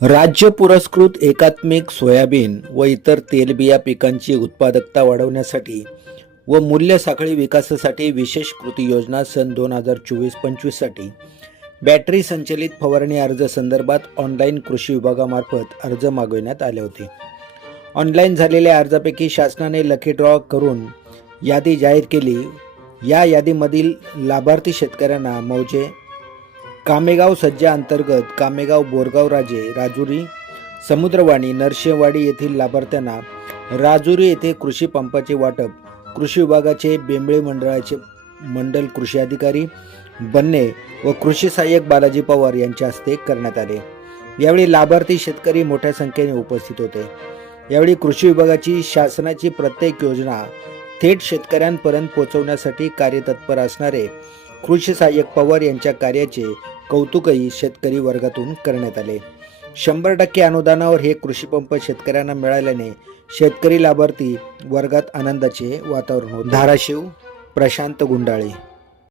राज्य पुरस्कृत एकात्मिक सोयाबीन व इतर तेलबिया पिकांची उत्पादकता वाढवण्यासाठी व मूल्य साखळी विकासासाठी विशेष कृती योजना सन दोन हजार चोवीस पंचवीससाठी बॅटरी संचलित फवारणी अर्ज संदर्भात ऑनलाईन कृषी विभागामार्फत अर्ज मागविण्यात आले होते. ऑनलाईन झालेल्या अर्जापैकी शासनाने लकी ड्रॉ करून यादी जाहीर केली. या यादीमधील लाभार्थी शेतकऱ्यांना मौजे कामेगाव सज्जा अंतर्गत कामेगाव बोरगाव राजे राजुरी समुद्रवाणी नरशेवाडी येथील लाभार्थ्यांना राजुरी येथे कृषी पंपाचे वाटप कृषी विभागाचे बेंबळे मंडळाचे मंडल कृषी अधिकारी बन्ने व कृषी सहाय्यक बालाजी पवार यांच्या हस्ते करण्यात आले. यावेळी लाभार्थी शेतकरी मोठ्या संख्येने उपस्थित होते. यावेळी कृषी विभागाची शासनाची प्रत्येक योजना थेट शेतकऱ्यांपर्यंत पोहोचवण्यासाठी कार्यतत्पर असणारे कृषी सहाय्यक पवार यांच्या कार्याचे कौतुकही शेतकरी वर्गातून करण्यात आले. शंभर टक्के अनुदानावर हे कृषीपंप शेतकऱ्यांना मिळाल्याने शेतकरी लाभार्थी वर्गात आनंदाचे वातावरण होते. धाराशिव प्रशांत गुंडाळे.